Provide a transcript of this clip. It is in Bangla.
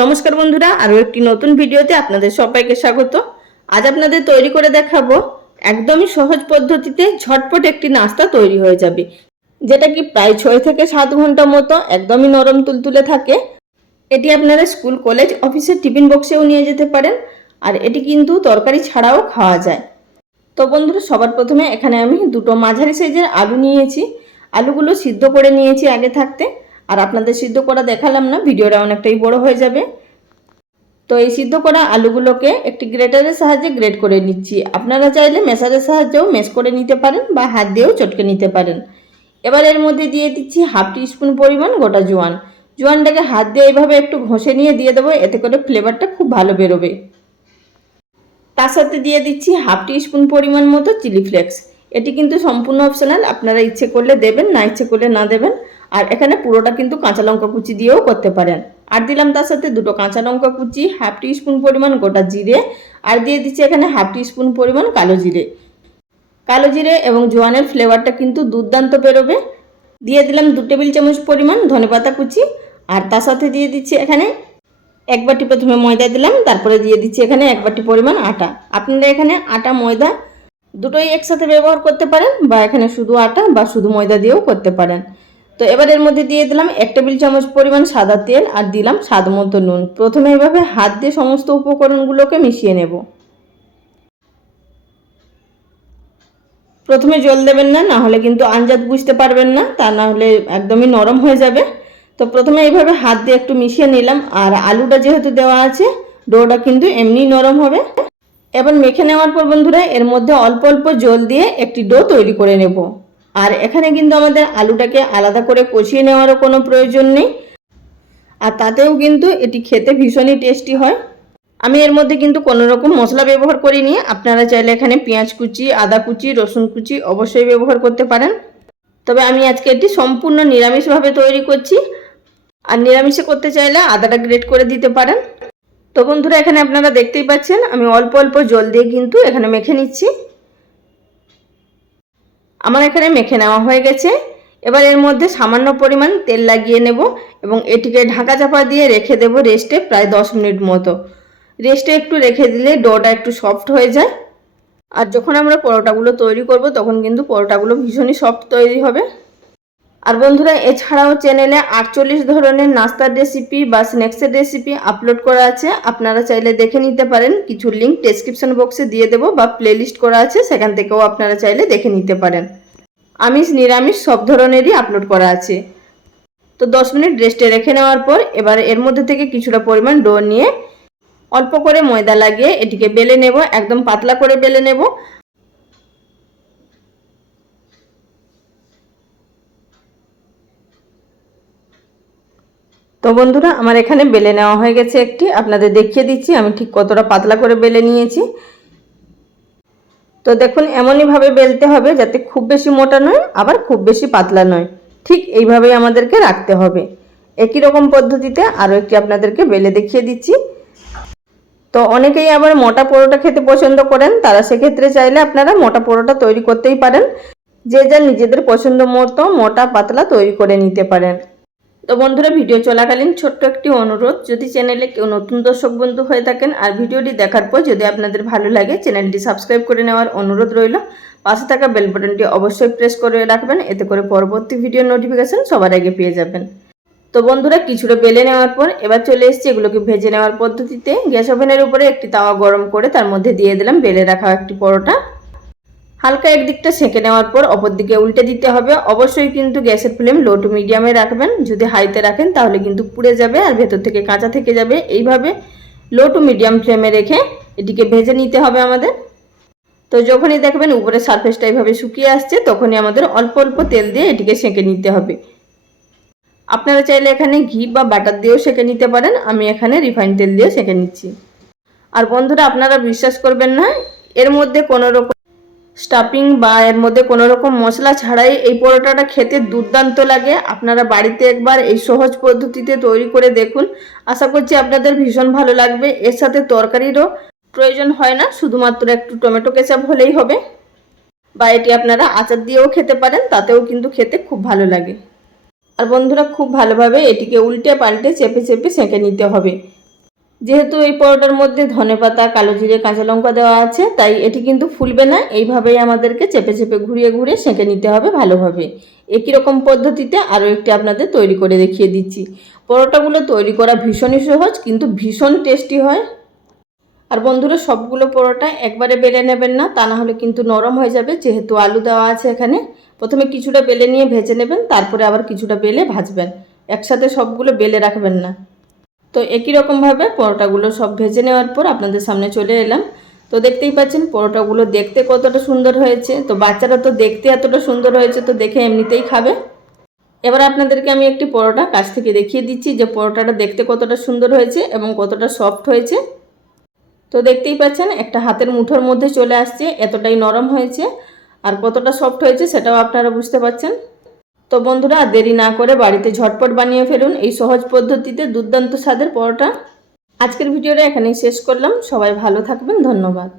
নমস্কার বন্ধুরা, আরও একটি নতুন ভিডিওতে আপনাদের সবাইকে স্বাগত। আজ আপনাদের তৈরি করে দেখাবো একদমই সহজ পদ্ধতিতে ঝটপট একটি নাস্তা তৈরি হয়ে যাবে, যেটা কি প্রায় 6 থেকে 7 ঘন্টা মতো একদমই নরম তুলতুলে থাকে। এটি আপনারা স্কুল, কলেজ, অফিসের টিফিন বক্সেও নিয়ে যেতে পারেন, আর এটি কিন্তু তরকারি ছাড়াও খাওয়া যায়। তো বন্ধুরা, সবার প্রথমে এখানে আমি দুটো মাঝারি সাইজের আলু নিয়েছি। আলুগুলো সিদ্ধ করে নিয়েছি আগে থাকতে, আর আপনাদের সিদ্ধ করা দেখালাম না, ভিডিওটা অনেকটাই বড় হয়ে যাবে। তো এই সিদ্ধ করা আলুগুলোকে একটি গ্রেটারের সাহায্যে গ্রেট করে নিচ্ছি। আপনারা চাইলে মেশারের সাহায্যেও মেশ করে নিতে পারেন বা হাত দিয়েও চটকে নিতে পারেন। এবার এর মধ্যে দিয়ে দিচ্ছি হাফ টিস্পুন পরিমাণ গোটা জোয়ান। জোয়ানটাকে হাত দিয়ে এইভাবে একটু ঘষে নিয়ে দিয়ে দেবো, এতে করে ফ্লেভারটা খুব ভালো বেরোবে। তার সাথে দিয়ে দিচ্ছি হাফ টিস্পুন পরিমাণ মতো চিলি ফ্লেক্স। এটি কিন্তু সম্পূর্ণ অপশনাল, আপনারা ইচ্ছে করলে দেবেন, না ইচ্ছে করলে না দেবেন। আর এখানে পুরোটা কিন্তু কাঁচা লঙ্কা কুচি দিয়েও করতে পারেন। আর দিলাম তার সাথে দুটো কাঁচা লঙ্কা কুচি, হাফ টিস্পুন পরিমাণ গোটা জিরে, আর দিয়ে দিচ্ছি এখানে হাফ টিস্পুন পরিমাণ কালো জিরে। কালো জিরে এবং জোয়ানের ফ্লেভারটা কিন্তু দুর্দান্ত বেরোবে। দিয়ে দিলাম 2 টেবিল চামচ পরিমাণ ধনেপাতা কুচি, আর তার সাথে দিয়ে দিচ্ছি এখানে 1 বাটি প্রথমে ময়দা দিলাম, তারপরে দিয়ে দিচ্ছি এখানে 1 বাটি পরিমাণ আটা। আপনারা এখানে আটা ময়দা দুটোই একসাথে ব্যবহার করতে পারেন, বা এখানে শুধু আটা বা শুধু ময়দা দিয়েও করতে পারেন। তো এবার এর মধ্যে দিয়ে দিলাম 1 টেবিল চামচ পরিমাণ সাদা তেল, আর দিলাম স্বাদ মতো নুন। প্রথমে এইভাবে হাত দিয়ে সমস্ত উপকরণগুলোকে মিশিয়ে নেব। প্রথমে জল দেবেন না, না হলে কিন্তু আঞ্জাত বুঝতে পারবেন না, তা না হলে একদমই নরম হয়ে যাবে। তো প্রথমে এইভাবে হাত দিয়ে একটু মিশিয়ে নিলাম, আর আলুটা যেহেতু দেওয়া আছে, ডোটা কিন্তু এমনি নরম হবে। এবার মেখে নেওয়ার পর বন্ধুরা, এর মধ্যে অল্প অল্প জল দিয়ে একটি ডো তৈরি করে নেব। আর এখানে কিন্তু আমাদের আলুটাকে আলাদা করে কষিয়ে নেওয়ারও কোনো প্রয়োজন নেই, আর তাতেও কিন্তু এটি খেতে ভীষণই টেস্টি হয়। আমি এর মধ্যে কিন্তু কোনো রকম মশলা ব্যবহার করিনি। আপনারা চাইলে এখানে পেঁয়াজ কুচি, আদা কুচি, রসুন কুচি অবশ্যই ব্যবহার করতে পারেন। তবে আমি আজকে এটি সম্পূর্ণ নিরামিষভাবে তৈরি করছি, আর নিরামিষে করতে চাইলে আদাটা গ্রেট করে দিতে পারেন। তো বন্ধুরা, এখানে আপনারা দেখতেই পাচ্ছেন আমি অল্প অল্প জল দিয়ে কিন্তু এখানে মেখে নিচ্ছি। আমার এখানে মেখে নেওয়া হয়ে গেছে। এবার এর মধ্যে সামান্য পরিমাণ তেল লাগিয়ে নেব এবং এটিকে ঢাকা চাপা দিয়ে রেখে দেব রেস্টে প্রায় 10 মিনিট মতো। রেস্টে একটু রেখে দিলে ডোটা একটু সফট হয়ে যায়, আর যখন আমরা পরোটাগুলো তৈরি করব তখন কিন্তু পরোটাগুলো ভীষণই সফট তৈরি হবে। আর বন্ধুরা, এছাড়াও চ্যানেলে 48 ধরনের নাস্তার রেসিপি বা স্ন্যাক্সের রেসিপি আপলোড করা আছে, আপনারা চাইলে দেখে নিতে পারেন। কিছু লিঙ্ক ডেসক্রিপশন বক্সে দিয়ে দেবো, বা প্লেলিস্ট করা আছে, সেখান থেকেও আপনারা চাইলে দেখে নিতে পারেন। আমিষ নিরামিষ সব ধরনেরই আপলোড করা আছে। তো 10 মিনিট রেস্টে রেখে নেওয়ার পর এবার এর মধ্যে থেকে কিছুটা পরিমাণ ডো নিয়ে অল্প করে ময়দা লাগিয়ে এটিকে বেলে নেব, একদম পাতলা করে বেলে নেব। তো বন্ধুরা, আমার এখানে বেলে নেওয়া হয়ে গেছে একটি, আপনাদের দেখিয়ে দিচ্ছি আমি ঠিক কতটা পাতলা করে বেলে নিয়েছি। তো দেখুন, এমনইভাবে বেলতে হবে যাতে খুব বেশি মোটা নয়, আবার খুব বেশি পাতলা নয়। ঠিক এইভাবেই আমাদেরকে রাখতে হবে। একই রকম পদ্ধতিতে আরও একটি আপনাদেরকে বেলে দেখিয়ে দিচ্ছি। তো অনেকেই আবার মোটা পরোটা খেতে পছন্দ করেন, তারা সেক্ষেত্রে চাইলে আপনারা মোটা পরোটা তৈরি করতেই পারেন। যে যার নিজেদের পছন্দ মতো মোটা পাতলা তৈরি করে নিতে পারেন। তো বন্ধুরা, ভিডিও চলাকালীন ছোট্ট একটি অনুরোধ, যদি চ্যানেলে কেউ নতুন দর্শক বন্ধু হয়ে থাকেন আর ভিডিওটি দেখার পর যদি আপনাদের ভালো লাগে, চ্যানেলটি সাবস্ক্রাইব করে নেওয়ার অনুরোধ রইল। পাশে থাকা বেল বাটনটি অবশ্যই প্রেস করে রাখবেন, এতে করে পরবর্তী ভিডিওর নোটিফিকেশন সবার আগে পেয়ে যাবেন। তো বন্ধুরা, কিছুটা বেলে নেওয়ার পর এবার চলে এসেছি এগুলোকে ভেজে নেওয়ার পদ্ধতিতে। গ্যাস ওভেনের উপরে একটি তাওয়া গরম করে তার মধ্যে দিয়ে দিলাম বেলে রাখা একটি পরোটা। হালকা একদিকটা সেঁকে নেওয়ার পর অপর দিকে উল্টে দিতে হবে। অবশ্যই কিন্তু গ্যাসের ফ্লেম লো টু মিডিয়ামে রাখবেন, যদি হাইতে রাখেন তাহলে কিন্তু পুড়ে যাবে আর ভেতর থেকে কাঁচা থেকে যাবে। এইভাবে লো টু মিডিয়াম ফ্লেমে রেখে এটিকে ভেজে নিতে হবে আমাদের। তো যখনই দেখবেন উপরে সারফেসটা এইভাবে শুকিয়ে আসছে, তখনই আমাদের অল্প অল্প তেল দিয়ে এটিকে সেঁকে নিতে হবে। আপনারা চাইলে এখানে ঘি বা বাটার দিয়েও সেঁকে নিতে পারেন, আমি এখানে রিফাইন তেল দিয়ে সেঁকে নিচ্ছি। আর বন্ধুরা, আপনারা বিশ্বাস করবেন না, এর মধ্যে কোনো রকম স্টাফিং বা এর মধ্যে কোনো রকম মশলা ছাড়াই এই পরোটাটা খেতে দুর্দান্ত লাগে। আপনারা বাড়িতে একবার এই সহজ পদ্ধতিতে তৈরি করে দেখুন, আশা করছি আপনাদের ভীষণ ভালো লাগবে। এর সাথে তরকারিরও প্রয়োজন হয় না, শুধুমাত্র একটু টমেটো কেচাপ হলেই হবে, বা এটি আপনারা আচার দিয়েও খেতে পারেন, তাতেও কিন্তু খেতে খুব ভালো লাগে। আর বন্ধুরা, খুব ভালোভাবে এটিকে উল্টে পাল্টে চেপে চেপে সেঁকে নিতে হবে। যেহেতু এই পরোটার মধ্যে ধনেপাতা, কালো জিরে, কাঁচা লঙ্কা দেওয়া আছে, তাই এটি কিন্তু ফুলবে না। এইভাবেই আমাদেরকে চেপে চেপে ঘুরিয়ে ঘুরিয়ে সেঁকে নিতে হবে ভালোভাবে। একই রকম পদ্ধতিতে আরও একটি আপনাদের তৈরি করে দেখিয়ে দিচ্ছি। পরোটাগুলো তৈরি করা ভীষণই সহজ, কিন্তু ভীষণ টেস্টি হয়। আর বন্ধুরা, সবগুলো পরোটা একবারে বেলে নেবেন না, তা না হলে কিন্তু নরম হয়ে যাবে। যেহেতু আলু দেওয়া আছে এখানে, প্রথমে কিছুটা বেলে নিয়ে ভেজে নেবেন, তারপরে আবার কিছুটা বেলে ভাজবেন। একসাথে সবগুলো বেলে রাখবেন না। তো একই রকমভাবে পরোটাগুলো সব ভেজে নেওয়ার পর আপনাদের সামনে চলে এলাম। তো দেখতেই পাচ্ছেন পরোটাগুলো দেখতে কতটা সুন্দর হয়েছে। তো বাচ্চারা তো দেখতে এতটা সুন্দর হয়েছে, তো দেখে এমনিতেই খাবে। এবার আপনাদেরকে আমি একটি পরোটা কাছ থেকে দেখিয়ে দিচ্ছি যে পরোটাটা দেখতে কতটা সুন্দর হয়েছে এবং কতটা সফট হয়েছে। তো দেখতেই পাচ্ছেন একটা হাতের মুঠোর মধ্যে চলে আসছে, এতটাই নরম হয়েছে। আর কতটা সফট হয়েছে সেটাও আপনারা বুঝতে পারছেন। তো বন্ধুরা, আর দেরি না করে বাড়িতে ঝটপট বানিয়ে ফেলুন এই সহজ পদ্ধতিতে দুর্দান্ত স্বাদের পরোটা। আজকের ভিডিওটা এখানেই শেষ করলাম। সবাই ভালো থাকবেন, ধন্যবাদ।